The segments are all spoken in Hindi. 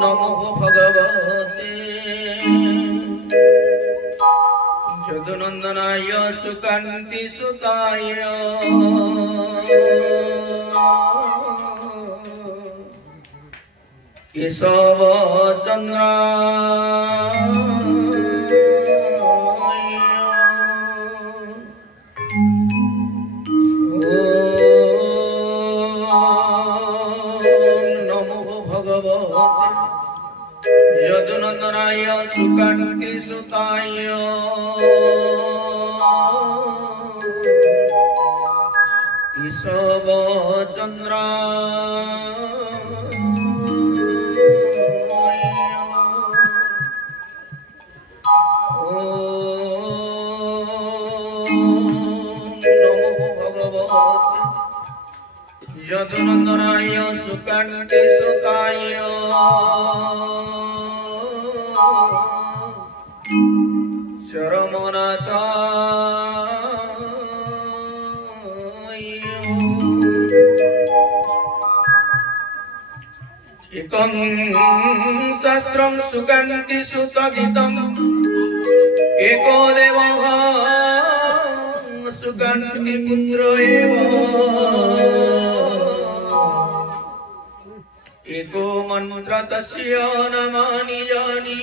नमो भगवते यदुनंदनाय सुकांति सुताय केशव यदुनंदनाय सुकांति सुताय केशव यदुनंदनाय सुकांति सुताय चरमनाथाय एकं शास्त्रं सुकांति सुतगीतम् एको देवः सुकांति पुत्र एव एको मंत्र तस्य नमानि जानी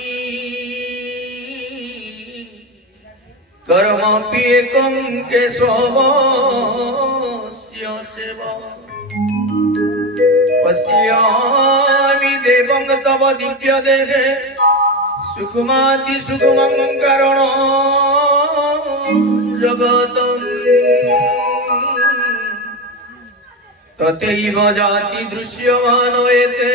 कर्मपि एकं केशवस्य सेवा पश्यामि देवं तव दिव्य देहे सुकुमाति सुकुमं कारणं जगतम् तथैव जाति दृश्यमान एते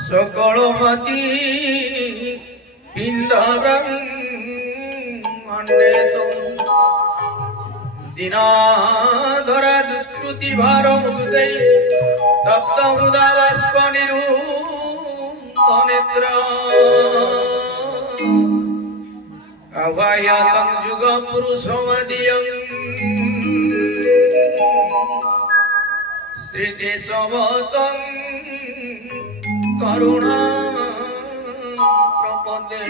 सकलमति पिण्डब्रह्माण्डेतुम् दिनाधरा दुष्कृति भार मुक्ते तप्त हृदा बाष्प निरुन्ध नेत्रा आह्वयातं युग पुरुषमदीयम् श्रीकेशवतं करुणा प्रपदे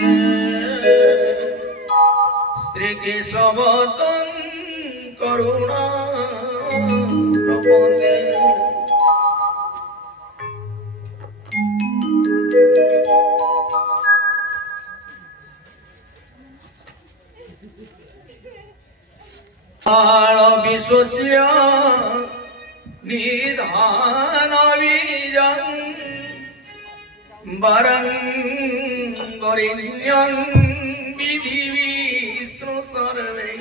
श्रीकेशवतं करुणा प्रपदे विश्वस्य निधान बीजं वरं वरिण्यं विधि विष्णु सर्वे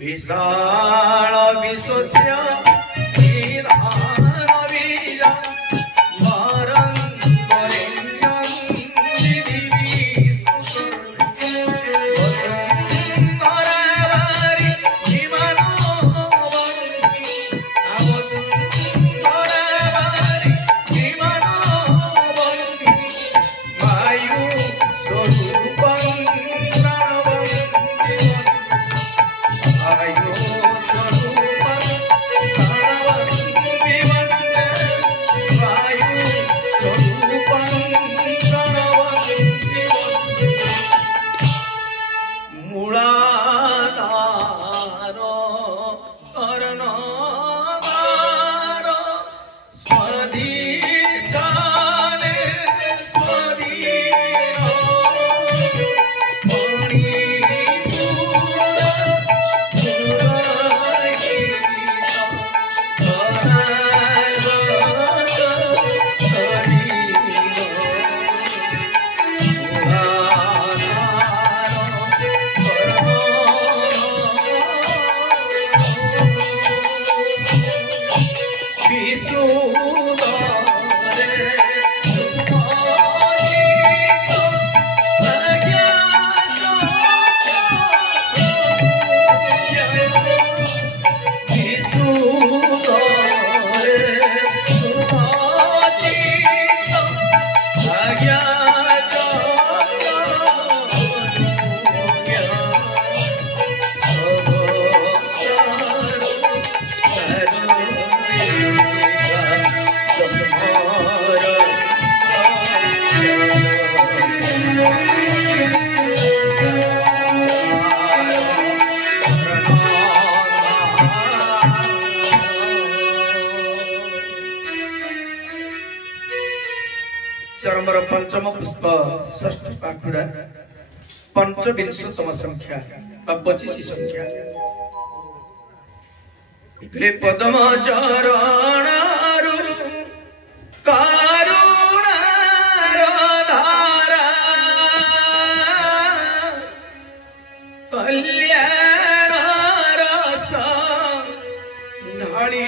विशाल विश्वस्य निधान बीजं वरं वरिण्यं विधि विष्णु सर्वे पंचम पुष्प षष्ठ पाखुड़ा पंचविंशतम संख्या 25 संख्या पद्म चरणारु कारुणार धारा कल्याण रस ढाली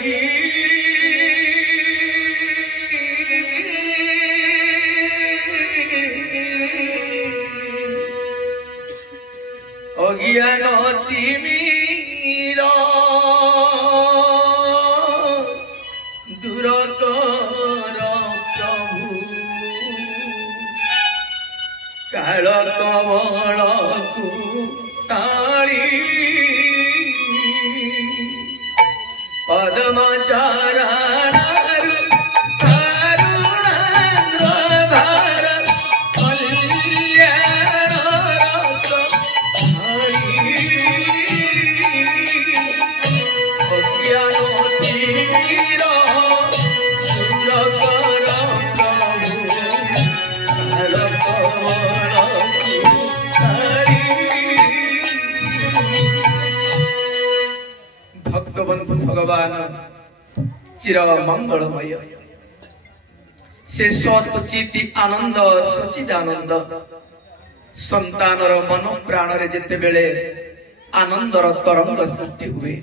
अज्ञान तिमिर दूर कर प्रभु काल कमल को टाली पद्म चरणारु कारुणार्द्र धारा कल्याण रस अज्ञान तिमिर दूर कर प्रभु काल कमल को टाली भक्तबंधु भगवान चिर मंगलमय से सचिति आनंद सचिदानंद संतानर मन प्राण रे जेते बेले आनंदर तरंग सृष्टि हुए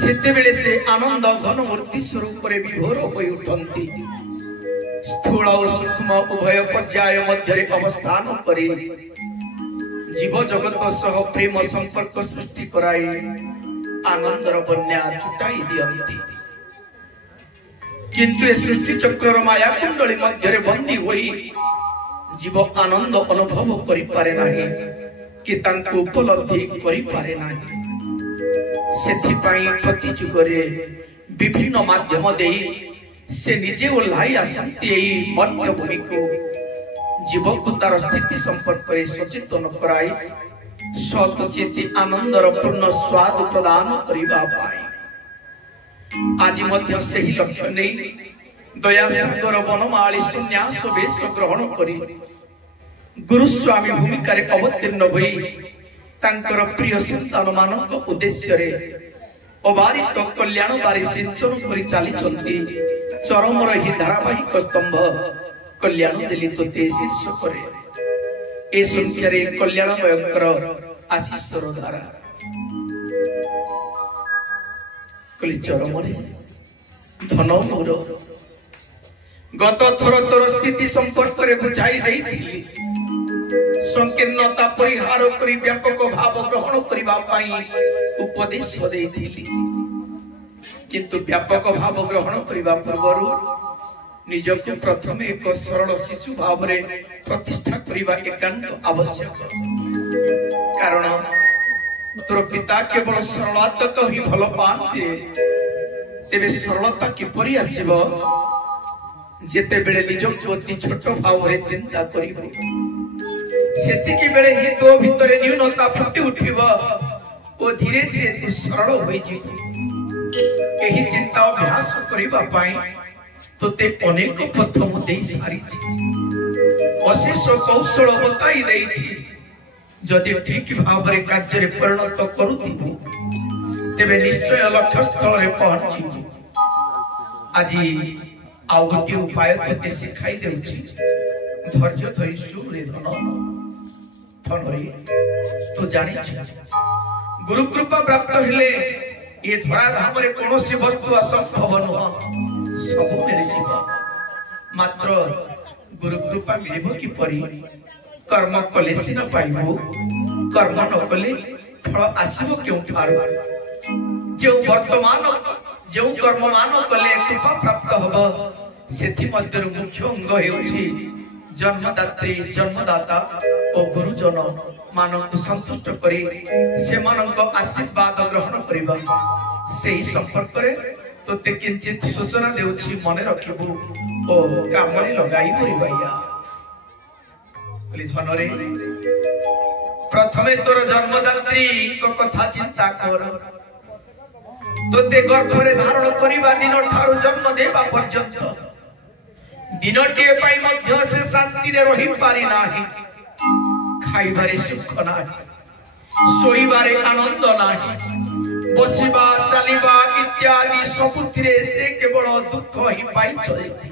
सेते बेले से आनंद घन मूर्ति स्वरूप रे विभोर होई उठंती स्थूल और सूक्ष्म उभय पर्याय मध्य अवस्थान करी जीव जगत सह प्रेम संपर्क सृष्टि कराई आनंदर बन्या छुटाई दियंती किंतु ए सृष्टि चक्र माया कुंडली मध्य बंदी होई जीव आनंद अनुभव करि पारे नाही कि तांको उपलब्धि करि पारे नाही सेथि पई प्रति जुगरे विभिन्न माध्यम देई से निजे ओल्हाई आसंती एई मध्य भूमि को जीव को तार स्थिति संपर्क करे सचेतन कराई सतचेती आनंदर पूर्ण स्वाद प्रदान करिबा पाई आज मध्य सही लक्ष्य नहीं दया सागर वनमाली संन्यास वेश ग्रहण करी गुरुस्वामी भूमिका रे अवतीर्ण होई तांकर प्रिय संतान मानक उद्देश्य रे अबारित कल्याणकारी सिंचन करी चाली चंती चरमर ही धारावाहिक स्तंभ कल्याण दिली तो ते शीर्षक रे ए संख्या रे कल्याणमयकर आशीषर धारा कली चरमरे धन मोर गत थर तोर स्थिति संपर्क रे बुझाई देइथिली संकीर्णता परिहार करी व्यापक भाव ग्रहण करिबा पाई उपदेश देइथिली किंतु व्यापक भाव ग्रहण करिबा पूर्वरु निजको प्रथम एक सरल शिशु भाव रे प्रतिष्ठा करिबा एकांत आवश्यक कारण तोर पिता केवल सरलता को ही भल पाते तेबे सरलता किपरि आसीबो जेते बेले निजको अति छोट भाव रे चिंता करिबो सेतिकी बेले ही तो भितरे न्यूनता फुटी उठिबो ओ धीरे धीरे तू सरल होई जिबो एही चिंता अभ्यास करिबा पाई तोते अनेक प्रथम दे सारी अशेष कौशल बताई देछि जदि ठीक भाव रे कार्य रे परिणत करूथिबो तेबे निश्चय लक्ष्य स्थल रे पहुंची आज आउ गोटे उपाय तोते सिखाई देउछि धैर्य धरि सुरे धन धनरी तो जानि गुरु कृपा प्राप्त हेले ये धरा धाम रे कोनोसी वस्तु असंभव नुह सब मिल जीव मात्र गुरु कृपा मिलिबो कि परि कर्म कले सिन पाइबो कर्म न कले फल आसीबो केउठार जो वर्तमान जो कर्म मान कले कृपा प्राप्त हबो सेथि मध्य मुख्य अंग हेउछि जन्मदात्री जन्मदाता और गुरुजन मानक संतुष्ट करी से मानक आशीर्वाद ग्रहण करिबा सेही संपर्क रे तोते किंचित सूचना देउछि मने रखिबु ओ कामरे लगाई परिबाया बोली धनरे प्रथमे तोर जन्मदात्री को कथा चिंता कर तोते गर्भ रे धारण करिबा दिन ठारो जन्म देबा पर्यंत दिनटीए पाई मध्य से शांति रे रही पारि नाही खाइबारे सुख नाही सोइबारे आनंद नाही बसिबा चलिबा इत्यादि सबुथिरे से केवल दुख ही पाई चलती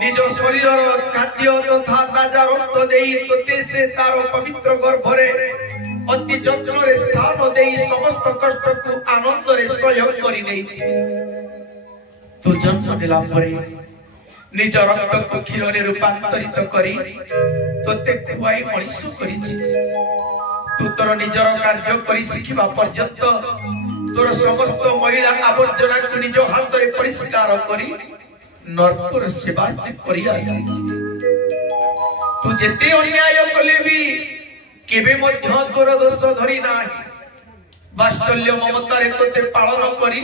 निज शरीर खाद्य तथा ताजा रक्त देई तोते से तार पवित्र गर्भरे अति जत्न रे स्थान देई समस्त कष्ट को आनंद रे सहयोग करि नेछि तो जन्म नेला परे निज रक्त को क्षीर रे रूपांतरित करी तोते खुआई मनीष करिछि तू तोर निजर कार्य करी शिखिबा पर्यंत तोर समस्त महिला आवर्जना को निज हाथ रे परिष्कार करी नरकर सेवा से करी आसी तू जेते अन्याय कले भी केबे मध्य तोर दोष धरी नाही वात्सल्य ममता रे तोते पालन करी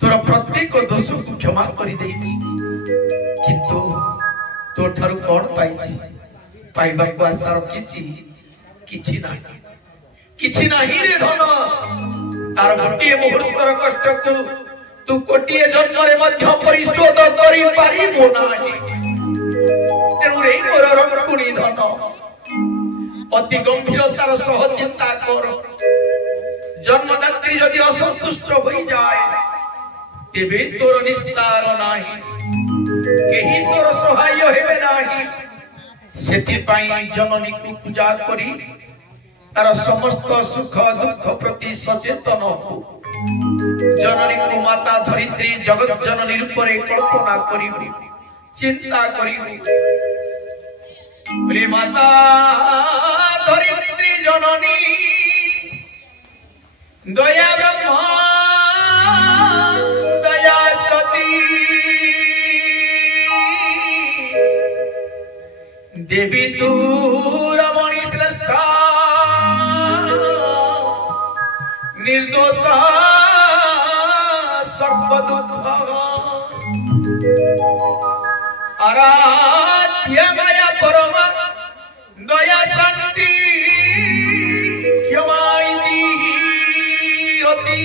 तोर प्रत्येक दोष को क्षमा करी देछि किंतु तो ठारू कोन पाइछि पाइबा को आशा रखिछि किछि नाही रे धन तार गोटिए मुहूर्तर कष्ट को तू कोटिए जन्म रे मध्य परिशोध करि पारिबो नाही तेनु रे मोर रंकुणी धन अति गंभीरतार सह चिंता कर जन्मदात्री यदि असंतुष्ट होई जाए तेबे तोर निस्तार नाही केही तोर सहाय हेबे नाही सेति पाई जननी को पूजा करी तार समस्त सुख दुख प्रति सचेतन हो जननी को माता धरित्री जगत जननी रूप रे कल्पना करी चिंता करी बोले माता धरित्री जननी दया ब्रह्मा दया सती देवी तू रमणी श्रेष्ठा निर्दोष सर्व दुख आराध्य माया परमा दया शांति क्षमाइति रति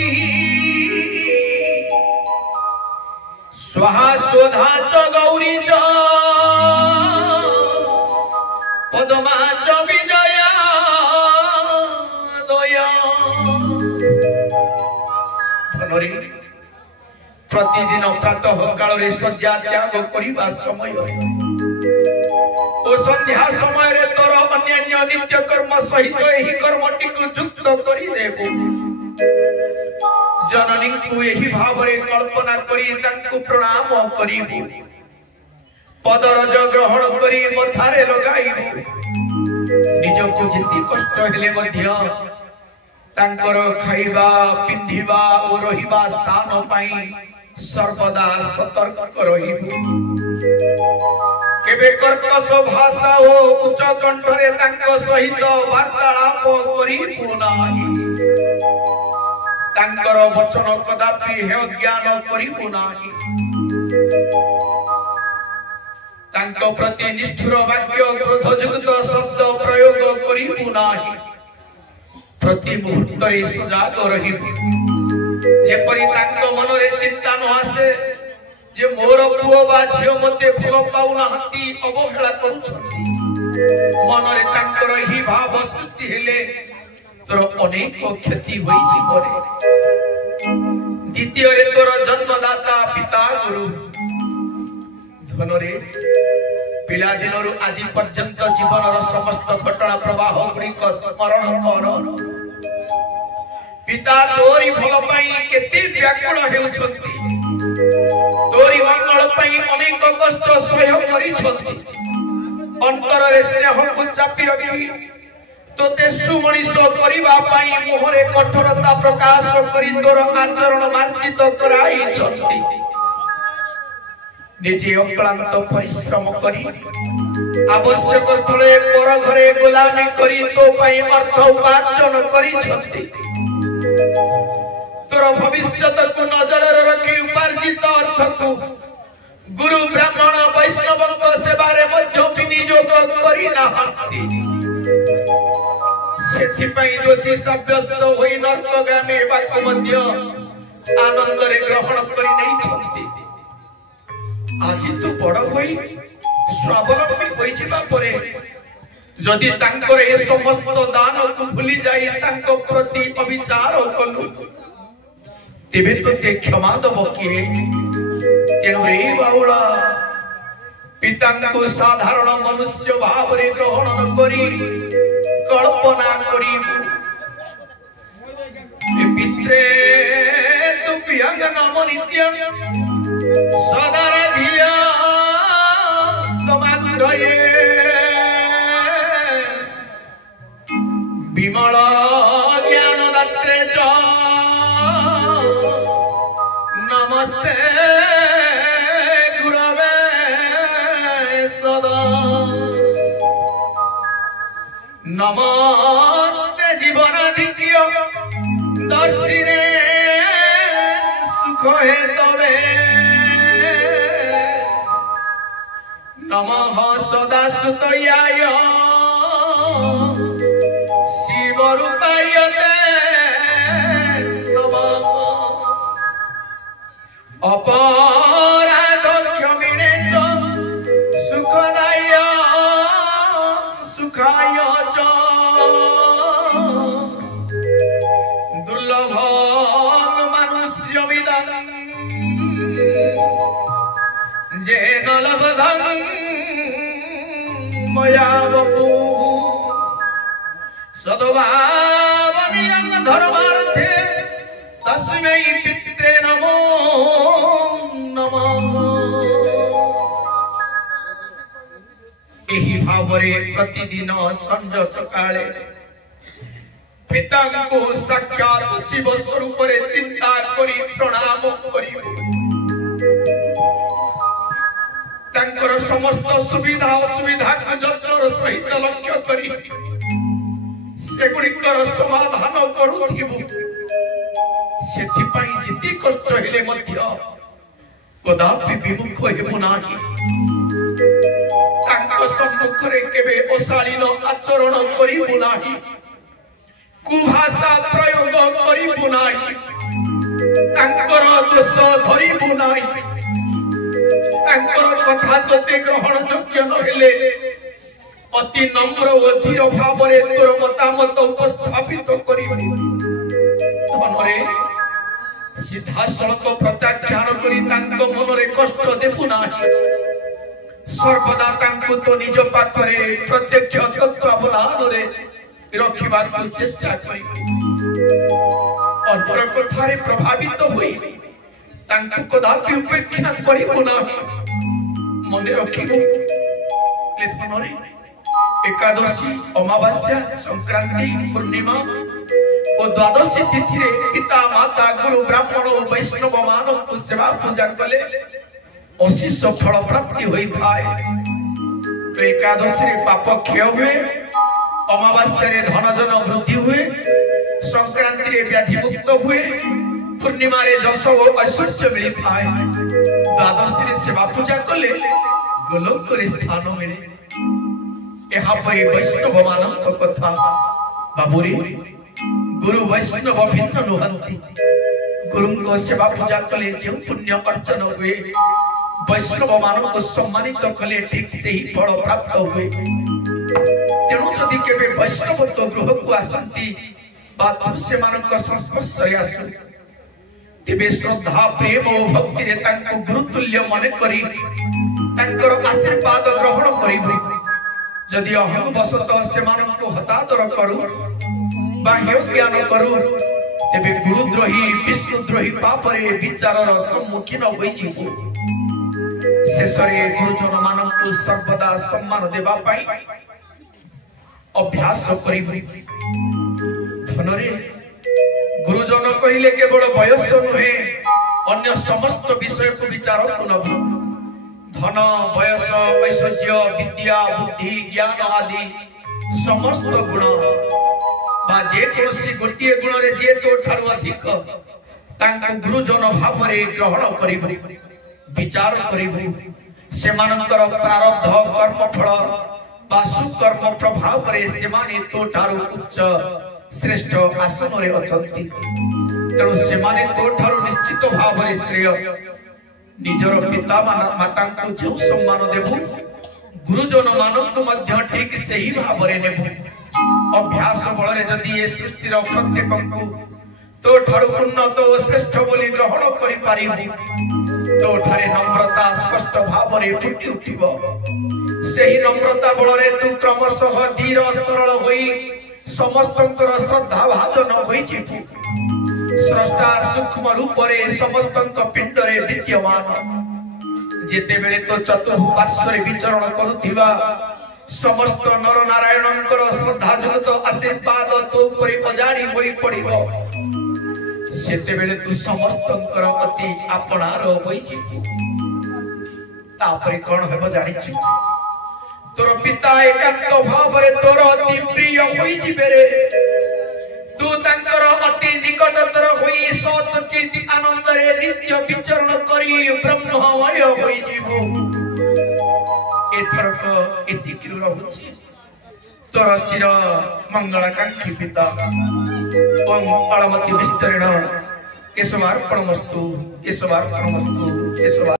स्वाहा स्वधा च गौरी च पदमा च विजया दया धनरे प्रतिदिन प्रातः काल रे सज्जा त्याग करिबा समय ओ संध्या समय रे तोर अन्य नित्य कर्म सहित एही कर्मटी को युक्त करि देबो जननी को एही भाव रे कल्पना करी तांको प्रणाम करिबो पदरज ग्रहण करी मथारे लगाइबो निज को जिति कष्ट हेले मध्य तांकर खाइबा पिंधिबा और रहिबा स्थान पाई सर्वदा सतर्क रहिबो केबे कर्कश भाषा ओ उच्च कंठ रे तांको सहित वार्तालाप करिबो नाही तांकर वचन कदापि हे ज्ञान करिबो नाही तांको प्रति निष्ठुर वाक्य क्रोधयुक्त शब्द प्रयोग करिबो नाही प्रति मुहूर्त रे सजाग रहिबो जेपरि तांको मन रे चिंता न आसे जे मोर पुओ बा झियो मते फल पाउना हती अवहेला करूछथि मन रे तांकर ही भाव सृष्टि हेले तोर अनेक क्षति होई जीवरे द्वितीय रे तोर जन्मदाता पिता गुरु धनरे पिला दिनरु आज पर्यंत जीवनर समस्त घटना प्रवाह गुड़िक स्मरण कर पिता तोरी भल पाई केते व्याकुल हेउछथि तोरी मंगल पाई अनेक कष्ट सह्य करिछथि अंतर रे स्नेह को चापी रखी तोते सुमणिष करिबा पाई मोहरे कठोरता प्रकाश करी तोर आचरण मार्जित कराई छथि निजे अक्लांत परिश्रम करी आवश्यक स्थले पर घरे गुलामी करी तो पाई अर्थ उपार्जन करी छथि तोर भविष्यत को नजर रखी उपार्जित अर्थ को गुरु ब्राह्मण वैष्णव सेवा रे मध्य विनियोग करी नाहंती सेथि पई दोषी साब्यस्त होई नरकगामी बाक मध्य आनंद रे ग्रहण करी नै छथि आज तू बड़ होई स्वावलंबी होई जिबा परे जदि तांकर ए समस्त दान को भूली जाई तांको प्रति अविचार कलु तेबे तो ते क्षमा दब किए तेणु रे बाउला पिता को साधारण मनुष्य भाव रे ग्रहण न करी कल्पना करी पित्रे तु पियांग नाम नित्य सदार धिया तमात्रये विमल ज्ञान दात्रे च नमस्ते गुरवे सदा नमस्ते जीवनाधिक्य दर्शिने सुख हे तवे नमः सदा स्तुत्याय शिव रूपाय नमः अपराध क्षमिणे च सुखदाय सुखाय च दुर्लभ मनुष्य विदं जेन लब्धं मया वपु सद्भावनियं धर्मार्थे तस्मै पित्रे नमो नमः। एही भावरे प्रतिदिन संज सकाळे पिता को साक्षात शिव स्वरूप रे चिंता करी प्रणाम करी तांकर समस्त सुविधा असुविधा को जतर सहित लक्ष्य करी सेगुड़िकर समाधान करुथिबु सेथिपाई जिति कष्ट हेले मध्य कदापि विमुख हेबु नाही तांकर सम्मुख रे केबे अशालीन आचरण करिबु नाही कुभाषा प्रयोग करिबु नाही तांकर दोष धरिबु नाही तांकर कथा जते ग्रहण योग्य नहेले अति नम्र और धीर भाव रे तोर मतामत उपस्थापित करिबि धनरे सीधा सड़क प्रत्याख्यान करी तांको मन रे कष्ट देबु नाही सर्वदा तांको तो निज पाखरे प्रत्यक्ष तत्वावधान रे रखिबा को चेष्टा करिबि अन्यर कथा रे प्रभावित होई तांको कदापि उपेक्षा करिबु नाही मने रखिबु ले धनरे एकादशी अमावास्या संक्रांति पूर्णिमा और द्वादशी तिथि रे पिता माता गुरु ब्राह्मण और वैष्णव मानव को सेवा पूजा कले अशीष फल प्राप्ति होई थाए तो एकादशी रे पाप क्षय हुए अमावास्या रे धन जन वृद्धि हुए संक्रांति रे व्याधि मुक्त हुए पूर्णिमा रे जश और ऐश्वर्य मिली थाए द्वादशी रे सेवा पूजा कले गोलोक रे स्थान मिले यहाँ पर वैष्णव मानव कथा बाबूरी गुरु वैष्णव भिन्न नुहंती गुरु को सेवा पूजा कले जो पुण्य अर्चन हुए वैष्णव मानव को सम्मानित कले ठीक से ही फल प्राप्त हुए तेणु जदि केबे वैष्णव तो गृह को आसंती बात से मानव का संस्पर्श रे आसु तेबे श्रद्धा प्रेम और भक्ति रे तांको गुरुतुल्य मने करी तांकर आशीर्वाद ग्रहण करिबो जदि अहम बसत से मानव को हतादर करू बाह्य ज्ञान करू तेबे गुरुद्रोही विष्णुद्रोही पाप रे विचारर सम्मुखीन होई जीवो शेषरे गुरुजन मानव को सर्वदा सम्मान देबा पाई अभ्यास करिबो धनरे गुरुजन कहिले केवल वयस नुहे अन्य समस्त विषय को विचार करबो धन वयस ऐश्वर्य विद्या बुद्धि ज्ञान आदि समस्त गुण बा जे कोसी गोटिए गुण रे जे तो ठारु अधिक तांका गुरुजन भाव रे ग्रहण करिबो विचार करिबो सेमानकर प्रारब्ध कर्म फल बा सुकर्म प्रभाव रे सेमाने तो ठारु उच्च श्रेष्ठ आसन रे अछंती तेणु सेमाने तो ठारु निश्चित भाव रे श्रेय निजर पिता माता को जो सम्मान देबु गुरुजन मानक मध्य ठीक सही भाव रे नेबु अभ्यास बल रे जदी ए सृष्टिर प्रत्येक को तो ठारु उन्नत और श्रेष्ठ बोली ग्रहण करि पारिबु तो ठारे नम्रता स्पष्ट भाव रे फुटी उठिबो सही नम्रता बल रे तू क्रमशः धीर सरल होई समस्तंकर श्रद्धा भाजन होई जिबु स्रष्टा सूक्ष्म रूप रे समस्तंक पिंड रे विद्यमान जेते बेले तो चतुर्भु पार्श्व रे विचरण करुथिबा समस्त नर नारायणंकर श्रद्धा जुगत आशीर्वाद तो उपरि अजाड़ी होई पड़िबो सेते बेले तू समस्तंकर अति आपणार होई जिबु तापरे कोन हेबो जानिछु तोर पिता एकांत भाव रे तोर अति प्रिय होई जिबे रे तू तांकर अति निकटतर होई सत चित आनंद रे नित्य विचरण करी ब्रह्ममय होई जीवो एथरक एति किरु रहउछि तोर चिर मंगलाकांक्षी पिता ओम अलमति विस्तरण केशवार्पणमस्तु केशवार्पणमस्तु केशवा